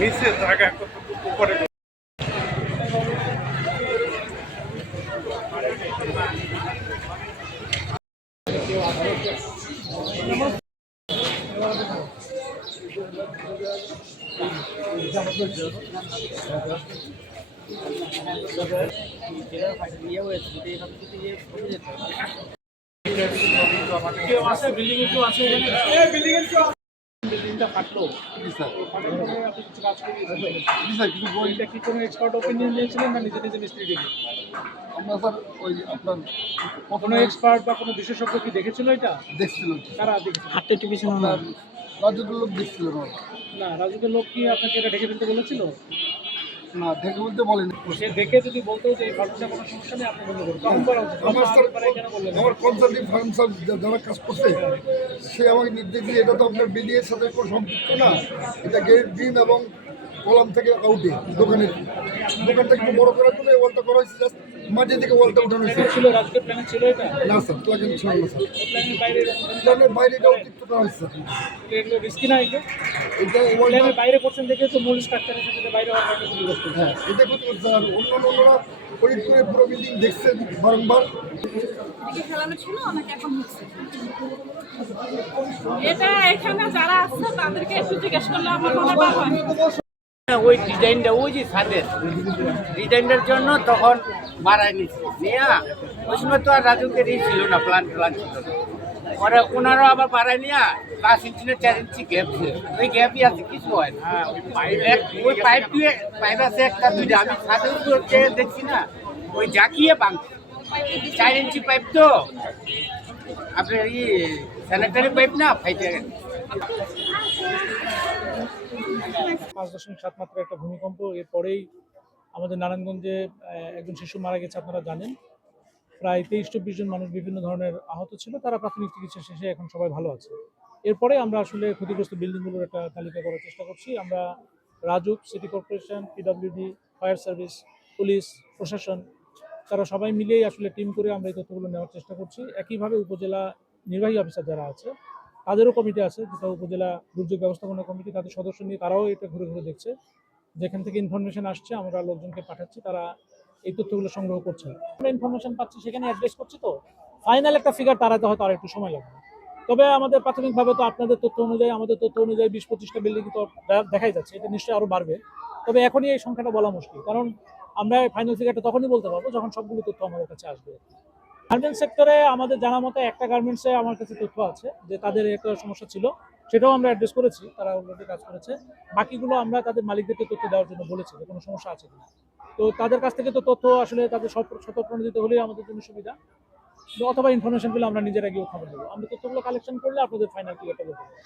নিচে উপরে কেউ আছে বিল্ডিংটা ফাটলো কি কোনো এক্সপার্ট ওপিনিয়ন নিয়েছিলেন না নিজে নিজে মিস্ত্রি দেখে আমরা স্যার ওই আপনার কোনো এক্সপার্ট বা কোনো বিশেষজ্ঞ কি দেখেছিল এটা? দেখছিল। কারা দেখেছিল? হাতে একটু পিছনে আপনার রাজুকের লোক দেখছিল। না না রাজুকের লোক কি আপনাকে এটা ঢেকে ফেলতে বলেছিল? না ঢেকে বলতে বলেনি। সে দেখে যদি বলতো যে এই ফাটলটা কোনো সমস্যা নেই আপনি বন্ধ করুন তখন বলা উচিত। আমার স্যার কেন বললেন আমার কনসালটিং ফার্ম স্যার যারা কাজ করছে সে আমাকে নির্দেশ দিয়ে এটা তো আপনার বিল্ডিং এর সাথে কোনো সম্পৃক্ত না। এটা গেট বিম এবং কলাম থেকে আউটে দোকানের। দোকানটা একটু বড় করার জন্য ওয়ালটা করা হয়েছে জাস্ট মাটি থেকে ওয়ালটা উঠানো হয়েছে। ছিল রাজুকের প্ল্যানে ছিল এটা? না স্যার প্লাগিং ছিল না স্যার। প্ল্যানের বাইরে প্ল্যানের বাইরে এটা অতিরিক্ত করা হয়েছে স্যার। রিস্কি না এগুলো এটা বাইরে করছেন দেখে তো মূল স্ট্রাকচারের সাথে বাইরে হওয়ার একটা সুযোগ করতে হ্যাঁ এটা করতে করতে স্যার অন্য অন্যরা ফরিদপুরে পুরো বিল্ডিং দেখছেন বারংবার। দিকে ফেলানো ছিল আমাকে এখন হচ্ছে। এটা এখানে যারা আছে তাদেরকে একটু জিজ্ঞেস করলে আমার মনে হয় হয়। ওই ডিজাইনটা ওই যে ছাদের ডিজাইনটার জন্য তখন বাড়ায় নিচ্ছে নিয়ে ওই সময় তো আর রাজুকের ই ছিল না প্ল্যান প্ল্যান ছিল না। পরে ওনারও আবার বাড়ায় নিয়ে পাঁচ ইঞ্চি চার ইঞ্চি গ্যাপ ওই গ্যাপই আছে, কিছু হয় না। ওই পাইপ দিয়ে পাইপ আছে একটা, দুইটা। আমি ছাদের দেখছি না, ওই জাকিয়ে ভাঙছে চার ইঞ্চি পাইপ তো। আপনার ই স্যানিটারি পাইপ না ফাইটে পাঁচ দশমিক সাত মাত্রা একটা ভূমিকম্প, এরপরেই আমাদের নারায়ণগঞ্জে একজন শিশু মারা গেছে, আপনারা জানেন। প্রায় তেইশ চব্বিশ জন মানুষ বিভিন্ন ধরনের আহত ছিল, তারা প্রাথমিক চিকিৎসা শেষে এখন সবাই ভালো আছে। এরপরে আমরা আসলে ক্ষতিগ্রস্ত বিল্ডিংগুলোর একটা তালিকা করার চেষ্টা করছি। আমরা RAJUK, city corporation, PWD, fire service, police, প্রশাসন, তারা সবাই মিলেই আসলে টিম করে আমরা এই তথ্যগুলো নেওয়ার চেষ্টা করছি। একইভাবে উপজেলা নির্বাহী অফিসার যারা আছে, তাদেরও কমিটি আছে, যেটা উপজেলা দুর্যোগ ব্যবস্থাপনা কমিটি, তাদের সদস্য নিয়ে তারাও এটা ঘুরে ঘুরে দেখছে। যেখান থেকে ইনফরমেশন আসছে, আমরা লোকজনকে পাঠাচ্ছি, তারা এই তথ্যগুলো সংগ্রহ করছে। আমরা ইনফরমেশন পাচ্ছি, সেখানে অ্যাড্রেস করছি তো। ফাইনাল একটা ফিগার তারাতে হয়তো আর একটু সময় লাগবে। তবে আমাদের প্রাথমিকভাবে তো আপনাদের তথ্য অনুযায়ী, আমাদের তথ্য অনুযায়ী বিশ পঁচিশটা বিল্ডিং তো দেখাই যাচ্ছে, এটা নিশ্চয়ই আরও বাড়বে। তবে এখনই এই সংখ্যাটা বলা মুশকিল, কারণ আমরা ফাইনাল ফিগারটা তখনই বলতে পারব যখন সবগুলো তথ্য আমাদের কাছে আসবে। গার্মেন্টস সেক্টরে আমাদের জানা মতে একটা গার্মেন্টসে আমার কাছে তথ্য আছে, যে তাদের একটা সমস্যা ছিল। সেটাও আমরা অ্যাড্রেস করেছি, তারা অলরেডি কাজ করেছে। বাকিগুলো আমরা তাদের মালিকদেরকে তথ্য দেওয়ার জন্য বলেছি, যে কোনো সমস্যা আছে কিনা। তো তাদের কাছ থেকে তো তথ্য আসলে তাদের সব সতর্কতা দিতে হলেই আমাদের জন্য সুবিধা। অথবা ইনফরমেশন পেলে আমরা নিজেরা গিয়েও খবর দেবো। আমরা তথ্যগুলো কালেকশন করলে আপনাদের ফাইনাল ক্লিয়ারটা বলতে পারব।